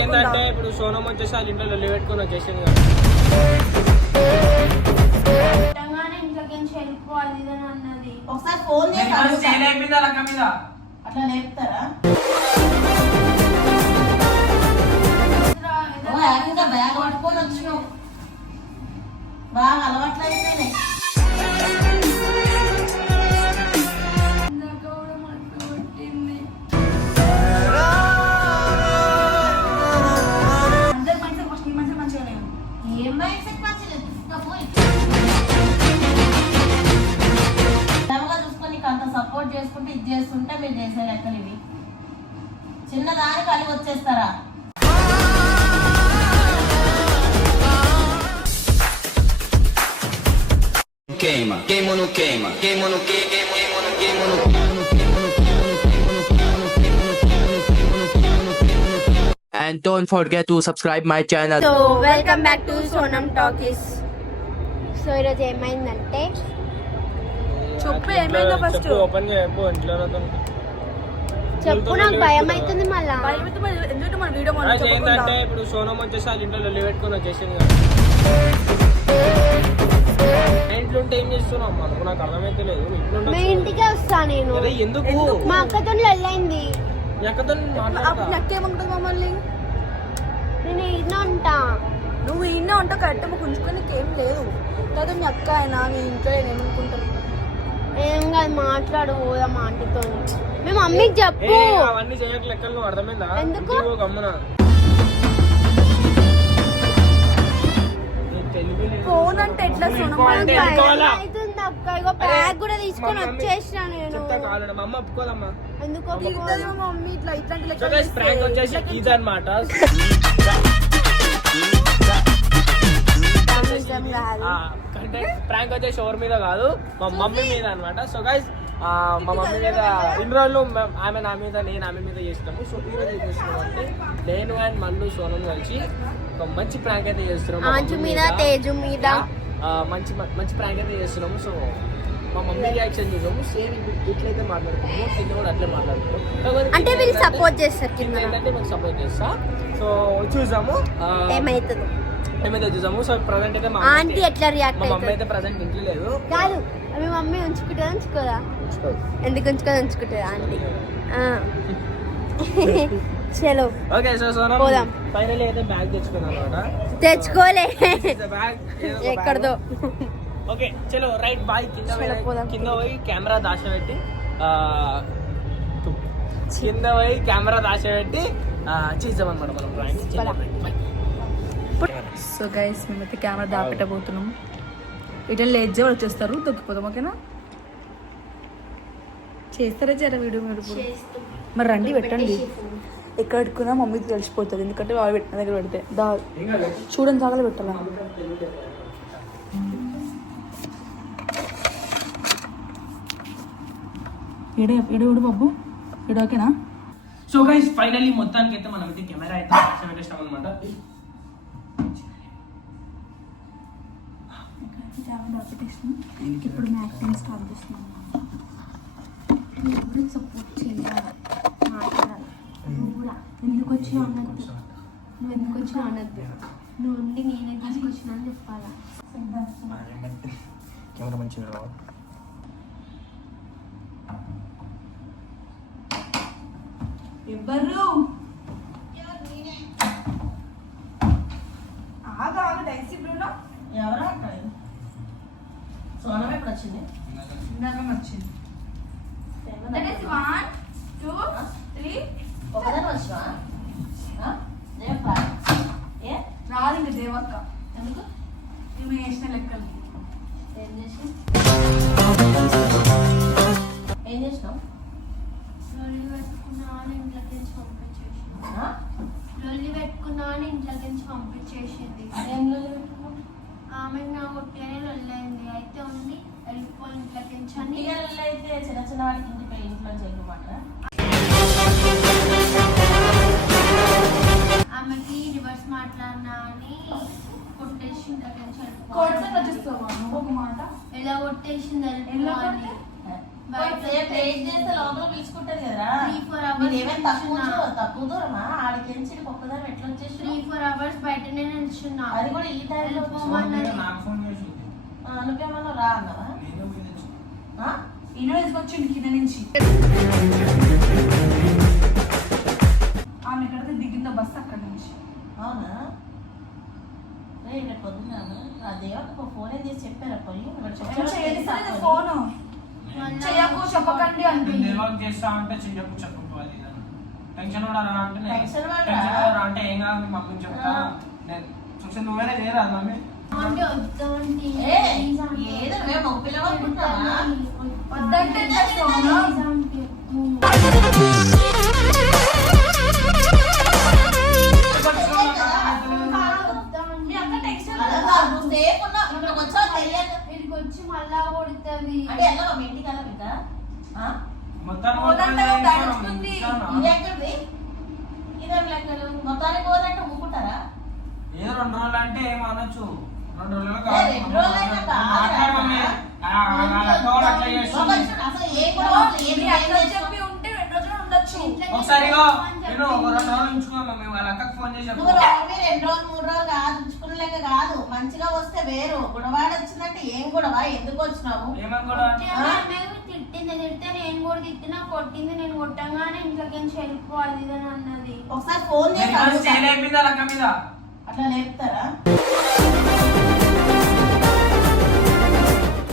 ఏంటంటే ఇప్పుడు సోనం వచ్చేసి వాళ్ళ ఇంట్లో లొల్లి పెట్టుకుని వచ్చేసింది ఒకసారి ఫోన్ చేసి అట్లా లేపుతారా? బ్యాగ్ పట్టుకొని వచ్చినావు, బాగా అలవాట్లు అయిపోయినాయి. ఏం మైండ్ సెట్ మంచిగా చూసుకొని అంత సపోర్ట్ చేసుకుంటే ఇది చేస్తుంటే మీరు చేసే లెక్కలు ఇవి. చిన్నదానికి కలిగి వచ్చేస్తారా? Queima, queima no queima, queima no queima, queima no queima no And don't forget to subscribe my channel. So welcome back to Sonam Talkies. So ఈరోజు ఏమైందంటే చెప్పు ఏమైందో ఫస్ట్ ఓపెన్ చేయపు ఇంట్లో చెప్పు, నాకు భయం అవుతుంది. మళ్ళా ఎందుకంటే మన వీడియో ఏంటంటే ఇప్పుడు సోనం వచ్చేసి వాళ్ళ ఇంట్లో లొల్లి పెట్టుకుని వచ్చేసింది ఇంట్లో ఉంటే ఏం చేస్తున్నావు అమ్మా? నాకు అర్థమైతే లేదు. మీ ఇంటికే వస్తా నేను. ఎందుకు? మా అక్కతో వెళ్ళింది. నక్కేముంటుంది మమ్మల్ని? నేను ఈయన ఉంటా. నువ్వు ఈయన ఉంటా కరెక్ట్ ఉంచుకొని ఏం లేదు. లేదా మీ అక్క అయినా మీ ఇంట్లో ఏమనుకుంటారు? ఏం కాదు, మాట్లాడు పోదాం ఆంటీతో. మేము మమ్మీకి చెప్పు. అవన్నీ చేయక లెక్కలు అర్థమైందా? ఎందుకు? ఫోన్ అంటే ఎట్లా? అవుతుంది అక్క. ఇగో బ్యాగ్ కూడా తీసుకొని వచ్చేసిన నేను. ఎందుకు మమ్మీ ఇట్లా ఇట్లాంటి ప్రాంక్ వచ్చేసి ఎవరి మీద కాదు, మా మమ్మీ మీద అనమాట. సో గైస్ మా మమ్మీ మీద ఇన్ని రోజులు ఆమె నా మీద, నేను ఆమె మీద చేస్తాము. సో ఈ రోజు ఏం చేస్తున్నాం అంటే నేను అండ్ మల్లు సోనం కలిసి ఒక మంచి ప్రాంక్ అయితే చేస్తున్నాము. మంచి ప్రాంక్ అయితే చేస్తున్నాము. సో మా మమ్మీ రియాక్షన్ చూసాము. సేమ్ ఎట్లయితే మాట్లాడుతున్నాము కింద కూడా అట్లే మాట్లాడుతున్నాము. అంటే వీళ్ళు సపోర్ట్ చేస్తారు, కింద ఏంటంటే మాకు సపోర్ట్ చేస్తా. సో చూసాము ఏమైతే చూసాము. సో ప్రజెంట్ అయితే మా ఆంటీ ఎట్లా రియాక్ట్ మా మమ్మీ అయితే ప్రజెంట్ ఇంట్లో లేదు. కాదు, మీ మమ్మీ ఉంచుకోదా? ఎందుకు ఉంచుకుంటుంది ఆంటీ? చలో ఓకే. సో సోనం పోదాం. ఫైనల్లీ అయితే బ్యాగ్ తెచ్చుకున్నాను అన్నమాట. తెచ్చుకోలే, బ్యాగ్ ఎక్కడదో. ఓకే చలో రైట్ బాయ్. కింద పోయి కెమెరా దాచబెట్టి చేద్దామన్నమాట మనం ప్రాంక్. సో గైస్ మేమైతే కెమెరా దాపెట్టబోతున్నాం. ఇట్లా లేట్ చేసి వచ్చేస్తారు, దొరికిపోతాం. ఓకేనా? చేస్తారా జర వీడియో మీరు మరి రండి, పెట్టండి. ఎక్కడ పెట్టుకున్నా మమ్మీకి తెలిసిపోతుంది, ఎందుకంటే వాళ్ళు పెట్టిన దగ్గర పెడితే చూడని జాగాలో పెట్టాలా. ఏడు బాబు ఏడు. ఓకేనా? సో గైస్ ఫైనల్లీ మొత్తానికి అయితే మనం అయితే కెమెరా అయితే పెట్టేస్తాం అనమాట. ఇప్పుడు యాక్టింగ్ స్టార్ట్ చేస్తున్నాం. సపోర్ట్ చేయాలి, మాట్లాడాలి. నువ్వు కూడా ఎందుకు వచ్చి అనద్దు, నువ్వు ఎందుకు వచ్చి అనద్దు. నువ్వు ఉండి నేనే తీసుకొచ్చినా అని చెప్పాలా. కెమెరా మంచిగా రావాలి. ఎవరు ఆగా డైసీ బ్రూనో ఎవరా సోనం ఎప్పుడు వచ్చింది? ఇందాక వచ్చింది. 1 2 3 ఒకదాని వచ్చా? రాదు ఇంక దేవక్క. ఎందుకు? మేము వేసిన లెక్కలు ఏం చేసినావు? లొల్లి పెట్టుకున్నా అని ఇంట్లోకి పంపించేసింది. ఏం లొల్లి పెట్టుకున్నావు? ఆమెకు నా ఒట్టిగానే లొల్లైంది. అయితే ఉంది వెళ్ళిపోయి ఇంట్లోకి అయితే చిన్న చిన్న వాడికి ఇంటికి ఇంట్లో చేయమాట. ఆమెకి రివర్స్ మాట్లాడినా అని కొట్టేసి ఇంట్లోకి వెళ్ళిపోయింది. కొడితే వచ్చేస్తావా నువ్వు ఒక మాట ఎలా కొట్టేసింది ఎలా కొడితే? సేపు వెయిట్ చేస్తే లోపల పిలుచుకుంటది కదరా 3-4 hours మీరు ఏమైనా తక్కువ దూరమా ఆడికి ఎంచి ఒక్కదాని ఎట్లా వచ్చేసి 3-4 hours బయటనే నిల్చున్నా. అది కూడా ఈ టైంలో నాకు ఫోన్ చేసింది అనుకేమన్నా రా అన్నవా నేను వీళ్ళొచ్చి. ఈయన తీసుకొచ్చిండు కింద నుంచి ఆమె ఎక్కడితే దిగిందో బస్సు అక్కడ నుంచి అవునా రే ఇక్కడ పొద్దున్నాను ఆ దేవకు ఫోన్ చేసి చెప్పారా పోయి ఫోన్ చెయ్యకు చెప్పకండి అంటే నేను వర్క్ చేస్తా అంటే చెయ్యకు చెప్పకపోవాలి టెన్షన్ పడాలా అంటే నేను టెన్షన్ పడరా? టెన్షన్ పడరా అంటే ఏం కాదు మీ మమ్మీకి చెప్తా నేను చూసి నువ్వేనే చేయరాదు మమ్మీ అంటే వద్దు అంటే ఏదో మేము ఒక పిల్లవాడుకుంటావా వద్దంటే ఎట్లా సోను? మీ అక్క టెన్షన్ నువ్వు సేఫ్ ఉన్నా ఇక్కడికి వచ్చావు తెలియదు ఇక్కడికి వచ్చి మళ్ళా కొడుతుంది. అంటే ఎలా మీ ఇంటికి వెళ్ళం ఇంకా మొత్తం పోదంటే దడుచుకుంది. ఇది ఎక్కడిది ఇదేం లెక్కలు మొత్తానికి పోదంటే ఊపుకుంటారా ఏదో 2 రోజులు అంటే ఏం అనొచ్చు 2 రోజులు ఏ, 2 రోజులైనా కాదు. మాట్లాడు మమ్మీ అట్లా చేస్తుంది ఒక నిమిషం, అసలు ఏం కూడా అసలు ఏం మీ ఏం అట్లా చేస్తున్నావు? చెప్పి ఉంటే 2 రోజులు ఉండొచ్చు ఒకసారి నేను 2 రోజులు ఉంచుకో మమ్మీ వాళ్ళ అక్కకి ఫోన్ చేసి నువ్వు చెప్పు. రావి 2 రోజులు 3 రోజులు కాదు ఉంచుకున్న లెక్క కాదు మంచిగా వస్తే వేరు గుడవాడ వచ్చిందంటే ఏం గొడవ ఎందుకు వచ్చినావు ఏమని కూడా తిట్టింది తిడితే నేను కూడా తిట్టినా కొట్టింది నేను కొట్టంగానే ఇంట్లోకి నుంచి వెళ్ళిపోవాలి ఇదని అన్నది. ఒకసారి ఫోన్ చేసి అడుగుతా. చేయలేపింది వాళ్ళ అక్క మీద అట్లా లేపుతారా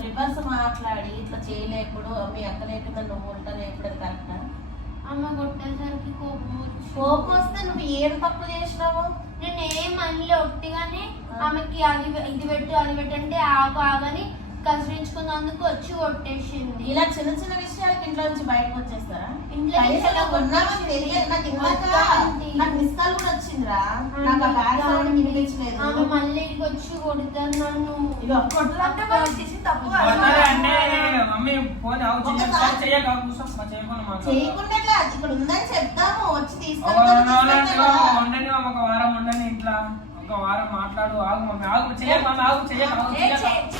రివర్స్ మాట్లాడి ఇట్లా చేయలేప్పుడు మీ అక్క లేకుండా నువ్వు ఉంటా లేపుడు అది కరెక్టా అమ్మ కొట్టేసరికి కోపం వచ్చి కోపం వస్తే నువ్వు ఏం తప్పు చేసినావు నేను ఏం అనలే ఒట్టిగానే ఆమెకి ఇది పెట్టు అది పెట్టు అంటే ఆగని కసిరించుకున్నందుకు వచ్చి కొట్టేసింది. ఇలా చిన్న చిన్న విషయాలకి ఇంట్లో నుంచి బయటకు వచ్చేస్తారా ఇంట్లో కనీసం నుంచి నాకు ఉన్నామని తెలియదు నాకు ఇందాక వద్దండి. నాకు మిస్ కాల్ కూడా వచ్చిందిరా నాకు ఆ బ్యాగ్ సౌండ్ వినిపించలేదు ఆమె మళ్ళీ ఇక్కడికి వచ్చి కొడుతాను నన్ను. ఇగో కొట్టాలంటే మనం చేసి తప్పు కాదు. కొట్టాలి అంటే మమ్మీ ఫోన్ చేయకుండా చేయకుండా ఇట్లా ఇక్కడ ఉందని చెప్తాము వచ్చి ఉండని ఒక వారం ఉండని ఇంట్లో ఒక వారం మాట్లాడు ఆగు మమ్మీ ఆగు చెయ్యకు మమ్మీ ఆగు చెయ్యకు ఆగు ఏ చెయ్యకు.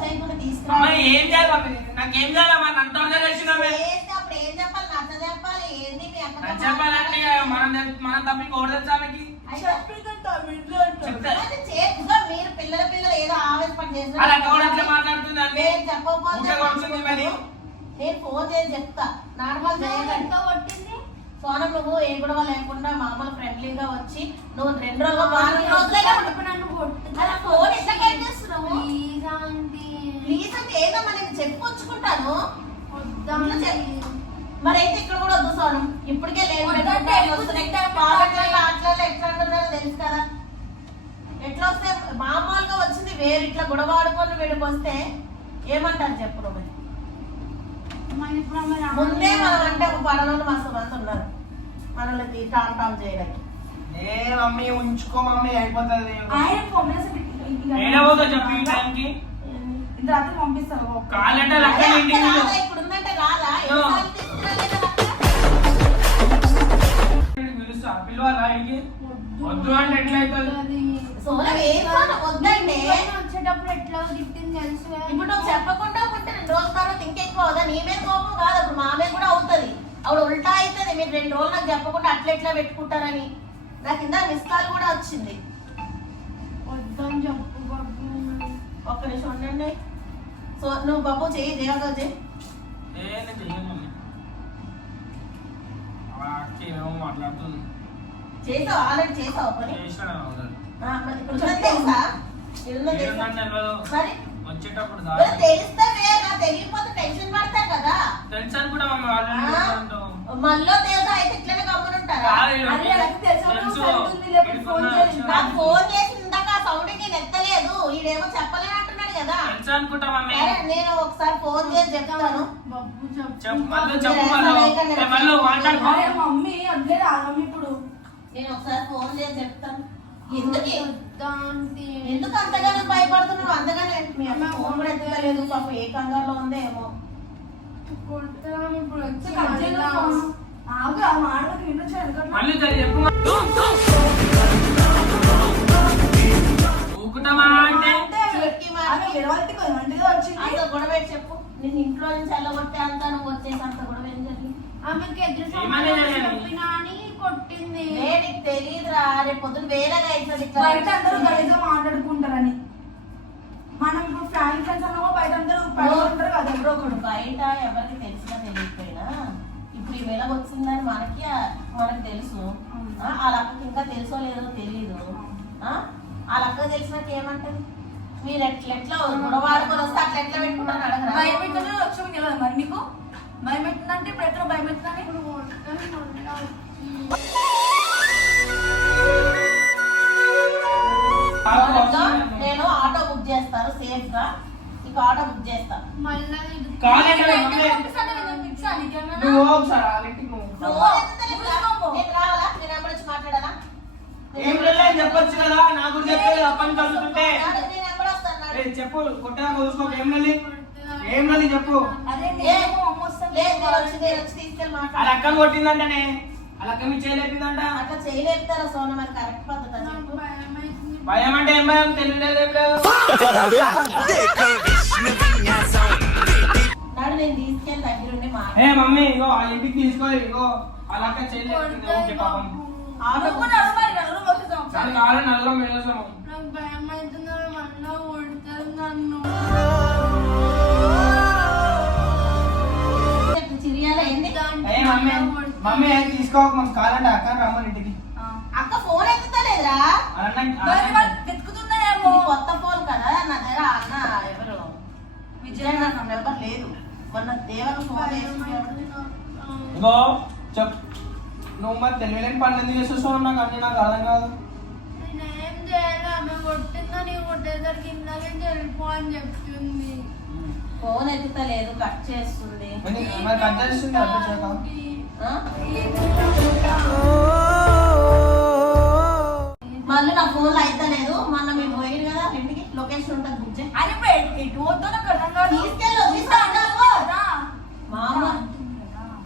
చేయకుండా తీసుకురా అమ్మ ఏం చేయాలి మమ్మీ నాకేం చేయాలి మరి నన్ను అర్థం చేసినామే చేస్తే అప్పుడు ఏం చెప్పాలి నచ్చ చెప్పాలి ఏంది మీ అక్క నన్ను చెప్పాలంటే మనం తప్ప ఇంకోటి తెలుసా ఆమెకి చెప్తే మీరు పిల్లలు ఏదో ఆవేశపడి అలా గౌడ ఎట్లా మాట్లాడుతుంది అన్ని ఊరికే కొడుతుంది మరి. నేను ఫోన్ చేసి చెప్తా నార్మల్ చేయగలను ఎంత కొట్టింది? సోనం నువ్వు ఏ గొడవ లేకుండా మామూలు ఫ్రెండ్లీగా వచ్చి నువ్వు 2 రోజులు వారం రోజులైనా ఇప్పుడు నన్ను కొట్టు- అలా ఫోన్ ఎట్లా కట్ చేస్తున్నావు ప్లీజ్ ఆంటీ. ప్లీజ్ అంటే ఏదమ్మా నేను చెప్పుకొచ్చుకుంటాను వద్దా ఇంట్లో ఆంటీ. చెప్పు. మరి అయితే ఇక్కడ కూడా వద్దు సోనం ఇప్పటికే లేదు వద్దంటే మాట్లాడలే ఎట్లా అంటున్నారో తెలుసు కదా ఎట్లా వస్తే మామూలుగా వచ్చింది వేరు ఇట్లా గొడవ ఆడుకొని వీడికి వస్తే ఏమంటారు చెప్పు నువ్వు మరి ఇప్పుడు ఆమె రావాలి. ముందే మనం అంటే ఒక పడవలు మస్తు మంది ఉన్నారు మనల్ని టామ్ టామ్ చేయడానికి ఏ మమ్మీ ఉంచుకో మమ్మీ అయిపోతుంది ఆయన ఫోన్ చేసి ఏడవద్దో చెప్పి ఈ టైంకి ఇంత రాత్రి పంపిస్తావు కాలంటే లెక్క అదే ఇంటికి అక్క రాదా? ఇప్పుడు ఉందంటే రాదా ఎన్నిసార్లు తీసుకురాలేదా అక్క? పిలుస్తా పిలవాలా ఇంటికి వద్దు అంటే ఎట్లయితుంది అది సోనం ఏం సోనం వద్దండి ఇంట్లోకి వచ్చేటప్పుడు ఎట్లా తిట్టింది తెలుసు కదా. ఇప్పుడు నువ్వు చెప్పకుండా ఉంటే 2 రోజుల తర్వాత ఇంకెక్కువ అవుదా నీ మీద కోపం కాదు అప్పుడు మా మీద కూడా అవుతుంది అప్పుడు ఉల్టా అవుతుంది మీరు 2 రోజులు నాకు చెప్పకుండా అట్లా ఎట్లా పెట్టుకుంటారని నాకు ఇందా మిస్ కాల్ కూడా వచ్చింది వద్దని చెప్పు బాబు. ఒక్క నిమిషం ఉండండి సో నువ్వు బాబు చెయ్యి దేవగా చెయ్యి నేను చెయ్యను మమ్మీ అక్క ఏమో మాట్లాడుతుంది చేసావు ఆల్రెడీ చేసావు పని చేసిన మరి ఇప్పుడు ఉన్నది తెలుసా ఇల్లున్నది తెలుసా? మరి వచ్చేటప్పుడు మరి తెలిస్తే వేరా తెలియకపోతే టెన్షన్ పడతారు కదా టెన్షన్ కూడా మమ్మీ ఆల్రెడీ మళ్ళీ తెలుసా అయితే ఇట్లనే గమ్మునుంటారా నాకు ఫోన్ చేసి ఇందాక ఆ సౌండ్ నేను ఎత్తలేదు ఈడేమో చెప్పలేని అంటున్నాడు కదా తెలుసు అనుకుంటా మమ్మీ సరే నేను ఒకసారి ఫోన్ చేసి చెప్తాను బాబు చెప్పు. చెప్పు మళ్ళీ మాట్లాడుకో మమ్మీ వదిలేదు ఆగమ్మ ఇప్పుడు నేను ఒకసారి ఫోన్ చేసి చెప్తాను ఎందుకు వద్దా ఆంటీ. ఎందుకు అంతగానో భయపడుతున్నావు అంతగానే మీ అమ్మ ఫోన్ కూడా ఎత్తలేదు పాపం ఏ కంగారులో ఉందో ఏమో కొడతాను ఇప్పుడు వచ్చి కట్ మళ్ళా. చేయలేదు ఆగు ఆ మాట వినొచ్చు ఎందుకంటే మళ్ళీ చెప్పు ఊళ్ళో నుంచి వెళ్ళగొట్టే అంతా నువ్వు వచ్చేసి అంత కూడా ఏం జరిగింది? ఆమెకి ఎదురు ఏమని చెప్పినా అని కొట్టింది. నీకు తెలియదురా, రేపు పొద్దున వేరేగా అవుతుంది ఇట్లా. బయట అందరూ గలీజ్గా మాట్లాడుకుంటారని. మనం ఇప్పుడు ఫ్యామిలీ ఫ్రెండ్స్ అన్నామో బయట అందరూ పడుకుంటారు కదా ఎవరో ఒకడు. బయట ఎవరికి తెలిసినా తెలియకపోయినా ఇప్పుడు ఈ వెల వచ్చిందని మనకు తెలుసు. ఆ లక్కకి ఇంకా తెలుసో లేదో తెలియదు. ఆ లక్క తెలిసినట్టు ఏమంటది? మీరు ఎట్లా గొడవాడుకొని వస్తే అట్లా ఎట్లా పెట్టుకుంటారు అడగరా? భయపెట్టిన లక్ష్యం తెలియదు మరి నీకు. భయపెట్టిందంటే ఇప్పుడు ఎట్లా భయపెట్టిందని నేను ఆటో బుక్ చేస్తాను సేఫ్ గా. నీకు ఆటో బుక్ చేస్తా. మళ్ళా నువ్వు ఒకసారి ఆ వ్యక్తికి నువ్వు నేను రావాలా? నేను ఎప్పుడు వచ్చి మాట్లాడాలా? ఏం లేదు చెప్పొచ్చు కదా, నాకు కూడా చెప్పేది అప్పని కలుగుతుంటే నేను ఎప్పుడు వస్తాను? చెప్పు కొట్టగా చూసుకోక ఏం లేదు చెప్పు. అదే లేదు, నేను వచ్చి తీసుకెళ్ళి అలా మాట్లాడాలి. అక్కని కొట్టిందంటనే, అలా అక్క మీ చేయలేపిందంట. అట్లా చేయలేపుతారా సోన? మరి కరెక్ట్ పద్ధతి అని చెప్పు. భయం అంటే ఏం భయం? తెలియలేదు ఏం లేదు. నాడు నేను తీసుకెళ్ళి దగ్గరుండి ఏ మమ్మీ ఇగో ఆ ఇంటికి తీసుకో, ఇగో అలా అక్క చేయలేదు. ఓకే పాపం ఆటో దానికి కావాలని నలుగురం వెళ్ళొస్తాము. నాకు భయం అవుతుంది. మళ్ళా కొడతారు నన్ను. చిరియాల ఎన్ని ఏ మమ్మీ మమ్మీ ఏం తీసుకోక మనం కావాలంటే అక్క రమ్మని ఇంటికి. అక్క ఫోన్ ఎత్తుతలేదురా. అలా వెతుకుతున్నాయేమో. ఇది కొత్త ఫోన్ కదా నా దగ్గర. అన్న ఎవరు విజయ్ నా నెంబర్ లేదు. మొన్న దేవకు ఫోన్ చేసి ఇగో చెప్ నువ్వు మరి తెలియలేని పనులు ఎందుకు చేసేస్తున్నావు? నాకు అన్ని నాకు అర్థం కాదు. నేనేం చేయాలి? ఆమె కొట్టిందని కొట్టేసరికి ఇందాకే వెళ్ళిపో అని చెప్తుంది. ఫోన్ ఎత్తుతలేదు, కట్ చేస్తుంది. మరి కట్ చేస్తుంది అర్థం చేయక. ఆ? మళ్ళీ నా ఫోన్ లో అయితే లేదు. మొన్న మీరు పోయారు కదా ఇంటికి, లొకేషన్ ఉంటుంది బుక్ చేయి. అని ఎటు వద్దో నాకు అర్థం కాదు. తీసుకెళ్ళు మామ.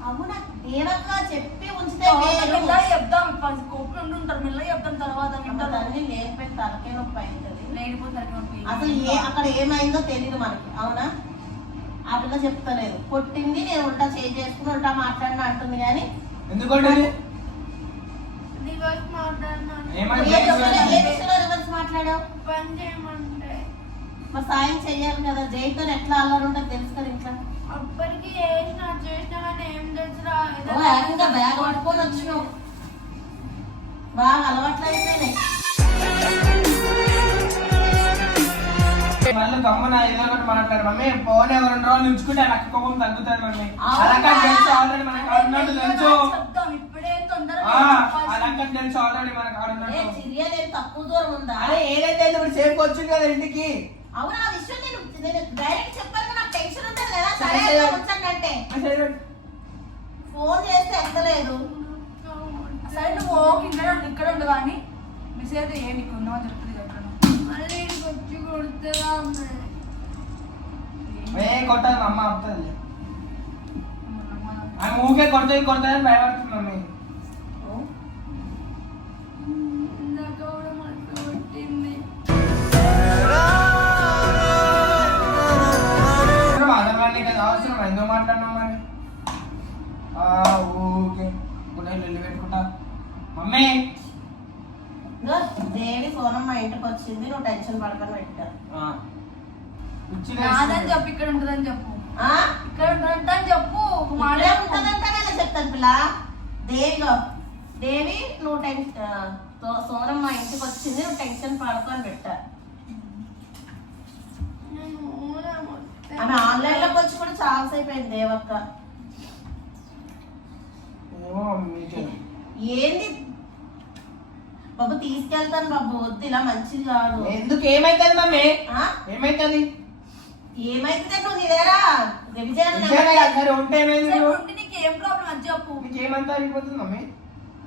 అవునా దేవక్క చెప్పి ఉంచితే వేరు. మెల్లగా చెప్దాం. కోపం ఉంటుంటారు, మెల్లగా చెప్తాం. తర్వాత అన్ని లేకపోతే తలకే నొప్పి అవుతుంది. లేకపోతే అసలు అక్కడ ఏమైందో తెలియదు మనకి. అవునా? ఆ పిల్ల చెప్తలేదు. కొట్టింది, నేను ఉల్టా చేసుకుని ఉల్టా మాట్లాడినా అంటుంది. కానీ ఎందుకు కొట్టింది? రివర్స్ మాట్లాడినాను. ఏ విషయంలో రివర్స్ మాట్లాడావు? పని చేయమంటే మరి సాయం చెయ్యాలి కదా. జైతో ఎట్లా అల్లరి ఉంటుందో తెలుసు కదా ఇంట్లో. అప్పటికి చేసిన కానీ ఏం తెలుసురా. ఏకంగా బ్యాగ్ పట్టుకొని వచ్చినావు. బాగా అలవాట్లు అయిపోయినాయి. మళ్ళీ గమ్మన ఏదో ఒకటి మాట్లాడు మమ్మీ. ఫోన్ ఎవరు రోజులు ఉంచుకుంటే నాకు కోపం తగ్గుతుంది మమ్మీ. అలా తెలుసు ఆల్రెడీ మనకు ఆడున్నట్టు తెలుసు. ఇప్పుడే తొందరగా అలా తెలుసు ఆల్రెడీ మనకు ఆడున్నట్టు. సిరియల్ ఏం తక్కువ దూరం ఉందా? అరే ఏదైతే ఇప్పుడు సేఫ్ వచ్చింది కదా ఇంటికి. అవునా? ఆ విషయం నేను డైరెక్ట్ చెప్పాను. నాకు టెన్షన్ ఉంటుంది కదా. సరే ఉంచండి అంటే ఫోన్ చేస్తే ఎత్తలేదు. సరే నువ్వు ఇక్కడ ఉండు కానీ మెసేజ్ అయితే ఏ నీకు ఉన్నామని చెప్తుంది కదా. మళ్ళీ ఇక్కడికి వచ్చి కొడుతుందా ఆమె? ఏ కొట్టాలి మా అమ్మ ఆపుతుంది. ఆమె ఊకే కొడుతుంది కొడుతుందని భయపడుతుంది మమ్మీ. ఇందాక కూడా మస్తు కొట్టింది. అవసరం ఎందుకు మాట్లాడినావు మరి? ఊకే వెళ్ళి పెట్టుకుంటా మమ్మీ. దేవి సోనం మా ఇంటికి వచ్చింది, నువ్వు టెన్షన్ పడకని పెట్టా. రాదని చెప్పు, ఇక్కడ ఉంటుందని చెప్పు. ఇక్కడ ఉంటుందని చెప్పు. మాడే ఉంటుందంటే నేను చెప్తాను పిల్ల. దేవి నువ్వు సోనం మా ఇంటికి వచ్చింది, నువ్వు టెన్షన్ పడుకొని పెట్టా. ఆమె ఆన్లైన్ లోకి వచ్చి కూడా చాలా సేపు అయింది దేవక్క. ఏంది బాబు? తీసుకెళ్తాను బాబు. వద్దు, ఇలా మంచిది కాదు. ఎందుకు? ఏమైతుంది మమ్మీ? ఏమైతుంది? ఏమైతుంది? నువ్వు నీ దగ్గర రివిజన్ ఉంటే నీకు ఏం ప్రాబ్లం అది చెప్పు. నీకేమంతా అయిపోతుంది మమ్మీ?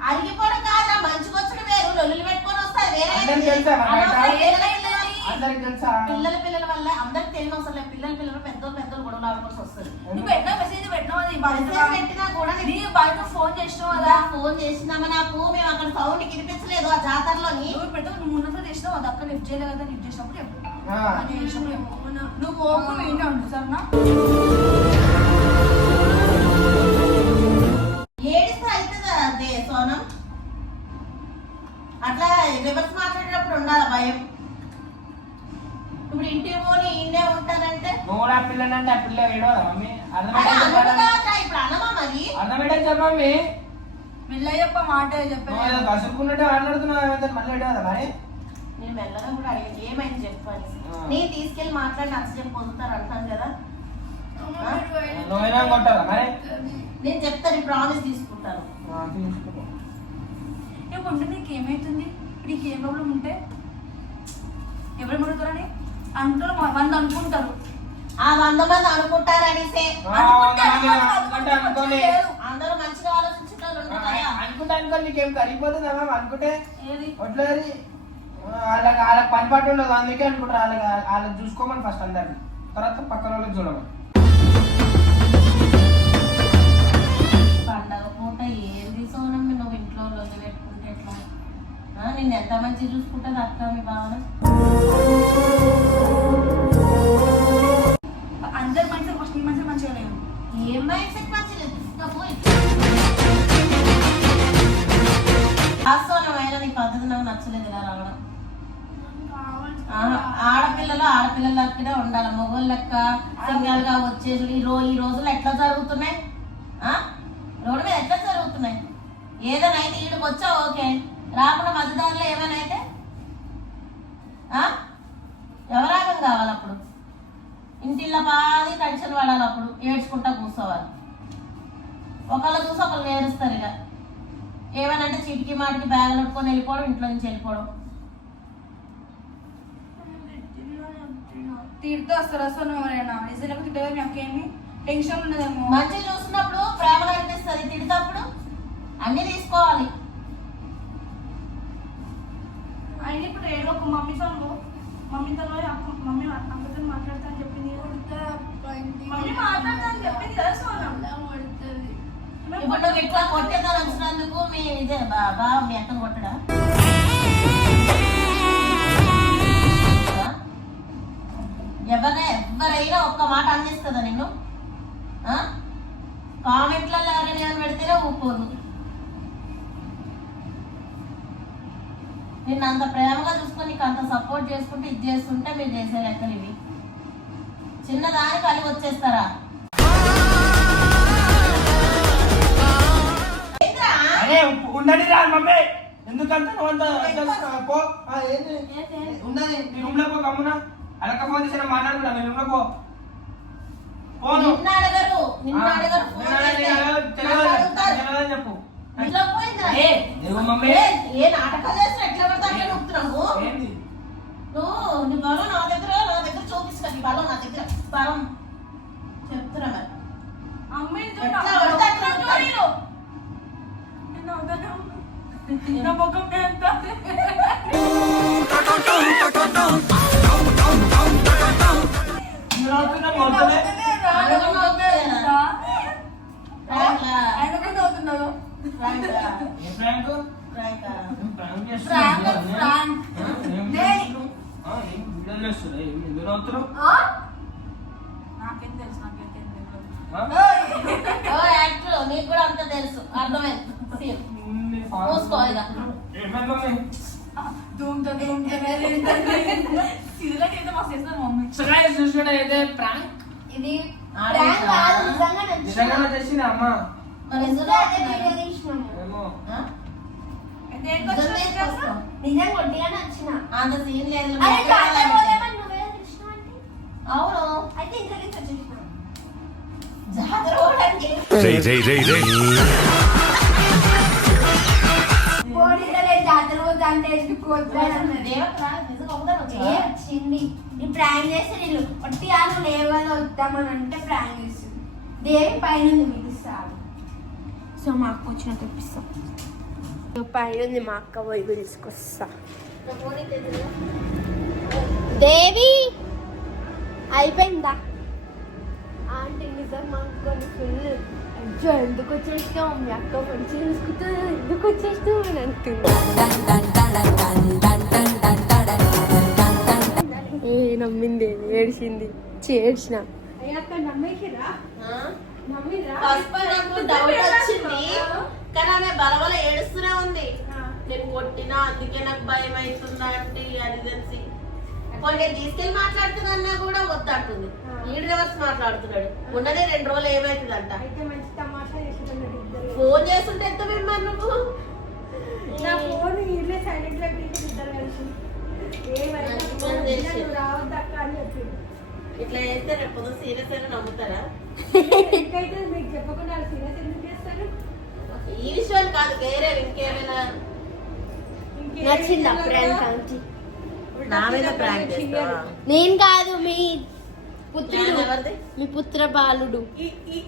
అరిగిపోవడం కాదురా, మంచిగా వచ్చి వేరు లొల్లులు పెట్టుకొని వస్తాయి. అందరికి తెలుసా? పిల్లల వల్ల అందరికి తెలియని అవసరం లేదు. పిల్లలు పెద్దోళ్ళు గొడవలు ఆడుకోవాల్సి వస్తుంది. నువ్వు పెట్టినా మెసేజ్ పెట్టినావు. పెట్టినా కూడా బయట ఫోన్ చేసినావు కదా. ఫోన్ చేసినామా? నాకు మేము అక్కడ సౌండ్ వినిపించలేదు ఆ జాతరలోని. నువ్వు పెట్టావు, నువ్వు ఉన్నప్పుడు చేసినావు. అది అక్కడ లిఫ్ట్ చేయలేదు కదా. లిఫ్ట్ చేసినప్పుడు చెప్పు. నువ్వు ఓపు ఏంటో ఉంటుంది సరేనా? సోనం అట్లా రివర్స్ మాట్లాడేటప్పుడు ఉండాలి భయం. ఇప్పుడు ఇంటి పోని ఇన్నే ఉంటానంటే నువ్వు కూడా ఆ పిల్లంటే ఆ పిల్ల ఏడవదా మమ్మీ? ఇప్పుడు అన్నమా మరి అర్థమేటా చెప్పమ్మీ? మెల్లయ్యప్ప మాట నువ్వు ఏదో కసురుకున్నట్టే మాట్లాడుతున్నావు, మళ్ళీ ఏడవదా మరి? నేను మెల్లగా కూడా అడిగాను ఏమైంది చెప్పాలి. నేను తీసుకెళ్ళి మాట్లాడి నచ్చ చెప్పి పొందుతారు అంటాను కదా. నువ్వైనా కొట్టాలా మరి? నేను చెప్తాను ప్రామిస్ తీసుకుంటాను. ఉంటే నీకు ఏమైతుంది? నీకు ఏ ప్రాబ్లం ఉంటే ఎవరు ముడుతారని అంటారు, 100 అనుకుంటారు. ఆ 100 మంది అనుకుంటారనేసే అనుకోని అందరూ మంచిగా ఆలోచించిన వాళ్ళు ఉంటారు కదా. అనుకుంటే నీకేం కరిగిపోతుందా మ్యామ్? అనుకుంటే వడ్లు వాళ్ళకి పని పట్టు ఉండదు, అందుకే అనుకుంటారు. వాళ్ళకి చూసుకోమని ఫస్ట్ అందరిని, తర్వాత పక్కన వాళ్ళకి చూడమని. పండగ పూట ఏంది సోనమ్మ నువ్వు ఇంట్లో రోజు పెట్టుకుంటే ఎట్లా? నిన్ను ఎంత మంచిగా చూసుకుంటుంది అక్క మీ భావన. అందరు మంచిగా ఫస్ట్ నీ మంచిగా మంచిగా లేవు. ఏం మైండ్ సెట్ మంచిగా అయినా నీ పద్ధతి నాకు నచ్చలేదు ఇలా రావడం. ఆడపిల్లలు లెక్కనే ఉండాలి, మొగోళ్ళు లెక్క సింగల్ గా వచ్చేసి ఈ రోజులు ఎట్లా జరుగుతున్నాయి? రోడ్డు మీద ఎట్లా జరుగుతున్నాయి? ఏదైనా అయితే ఈడికి వచ్చా ఓకే, రాకుండా మధ్యదారిలో ఏమైనా అయితే ఎవరాగం కావాలి? అప్పుడు ఇంటిల్లో బాగా టెన్షన్ పడాలి, అప్పుడు ఏడ్చుకుంటా కూర్చోవాలి. ఒకళ్ళు చూసి ఒకళ్ళు నేరుస్తారు. ఇక ఏమైనా అంటే చిటికి మాటికి బ్యాగ్ పెట్టుకొని వెళ్ళిపోవడం, ఇంట్లో నుంచి వెళ్ళిపోవడం. తీరుతో వస్తారు వస్తాను ఎవరైనా నిజంగా తిట్టగా మీ అక్కేమి టెన్షన్ ఉండదేమో. మంచిగా చూసినప్పుడు ప్రేమగా అనిపిస్తుంది, తిడితప్పుడు అన్ని తీసుకోవాలి. ఆయన ఇప్పుడు ఏదో ఒక మమ్మీతో మమ్మీ అక్కతో మాట్లాడతా అని చెప్పింది, మమ్మీ మాట్లాడతా అని చెప్పింది కదా సోనా. ఇప్పుడు నువ్వు ఇట్లా కొట్టేదాన్ని వచ్చినందుకు మీ ఇదే బాబా మీ అక్కను కొట్టడా? ఎవరైనా ఒక్క మాట అందిస్తుందా నిన్ను? కామెంట్లలో ఎవరైనా పెడితేనే ఊరుకోదు. నిన్ను అంత ప్రేమగా చూసుకొని నీకు అంత సపోర్ట్ చేసుకుంటే ఇది చేస్తుంటే మీరు చేసే లెక్కలు ఇవి. చిన్నదాని కలిగి వచ్చేస్తారా? ఉండని రా మమ్మీ, ఎందుకంటే నువ్వు అంత ఉన్నది నీ రూమ్ లో పో. కమ్మునా అలక ఫోన్ చేసిన మాట్లాడుకున్నా నీ రూమ్ లో పో. నిన్ను అడగరు చెప్పు ఏ నాటకాలు చేసిన ఎట్లా పడితే అట్లా నొప్పుతున్నావు నువ్వు. నీ బలం నా దగ్గర చూపిస్తా. నీ బలం నా దగ్గర బలం చెప్తున్నా మరి. నీకు కూడా అంత తెలుసు, అర్థమైంది. అంత సీన్ లేదు. అవును అయితే జాతర వచ్చింది. నీ ప్రాంక్ చేస్తే నీళ్ళు ఒట్టి ఆను లేవని వద్దామని అంటే ప్రాంక్ చేస్తుంది. దేవి పైన పిలుస్తాడు. సో మా అక్క వచ్చినట్టు తెప్పిస్తాం. పైన మా అక్క పోయి పిలుచుకొస్తా. దేవి అయిపోయిందా ఆంటీ? నిజంగా అనుకోని ఫుల్ ఎందుకు వచ్చేస్తావు? మీ అక్క మంచిగా చూసుకుంటా ఎందుకు వచ్చేస్తావు అని అంటున్నా. నమ్మింది, ఏడ్చింది, చేడ్చిన. కానీ ఆమె బలబల ఏడుస్తూనే ఉంది. నేను కొట్టినా అందుకే నాకు భయం అవుతుందా అంటే అది తెలిసి కొన్ని తీసుకెళ్ళి మాట్లాడుతున్నా కూడా వద్దంటుంది. ఈడు రివర్స్ మాట్లాడుతున్నాడు. ఉన్నదే 2 రోజులు ఏమైతుందంట. అయితే మంచి తమాషా చేస్తున్నాడు ఇద్దరు. ఫోన్ చేస్తుంటే ఎంత మేము నువ్వు నా ఫోన్ ఇల్లే సైలెంట్ లో పెట్టి ఇద్దరు కలిసి ఏమైనా నువ్వు రావద్దక్క అని చెప్పిండు. ఇట్లా చేస్తే రేపు సీరియస్ అయినా నమ్ముతారా? ఇంకైతే మీకు చెప్పకుండా సీరియస్ ఎందుకు చేస్తారు? ఈ విషయాలు కాదు, వేరే ఇంకేమైనా నచ్చిందా ప్రాంక్ ఆంటీ? నా మీద ప్రాంక్ చేస్తావా? నేను కాదు, మీ పుత్రుడు, ప్లాన్ ఎవరిది? మీ పుత్ర బాలుడు.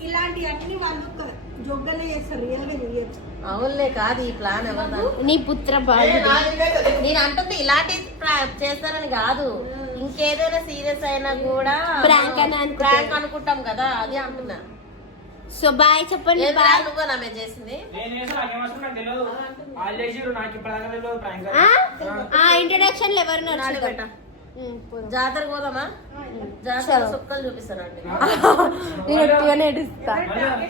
ఇలాంటి అన్ని వాళ్ళు జోగ్గానే చేస్తారు, రియల్ గా చేయొచ్చు. అవునులే, కాదు ఈ ప్లాన్ ఎవరిదా? నీ పుత్ర బాలుడు. నేను అంటుంది ఇలాంటి చేస్తారని కాదు, ఇంకేదైనా సీరియస్ అయినా కూడా Prank అని అనుకుంటాం. ప్రాంక్ అనుకుంటాం కదా, అది అంటున్నా. సో బాయ్ చెప్పండి. ఏంట్రా బాయ్. నువ్వు నామే చేసింది? నేను చేసిన నాకేమొస్తుంది నాకు తెలియదు. వాళ్ళు చేసిర్రు, నాకు ఇప్పటిదాకా తెలియదు ప్రాంక్. ఇంట్రడక్షన్ ఎవరు నాడు నచ్చుతారు? బేట. జాతర పోదామా? జాతర సుక్కలు చూపిస్తానండి. నేను ఒట్టిగానే ఏడుస్తా. మళ్ళీ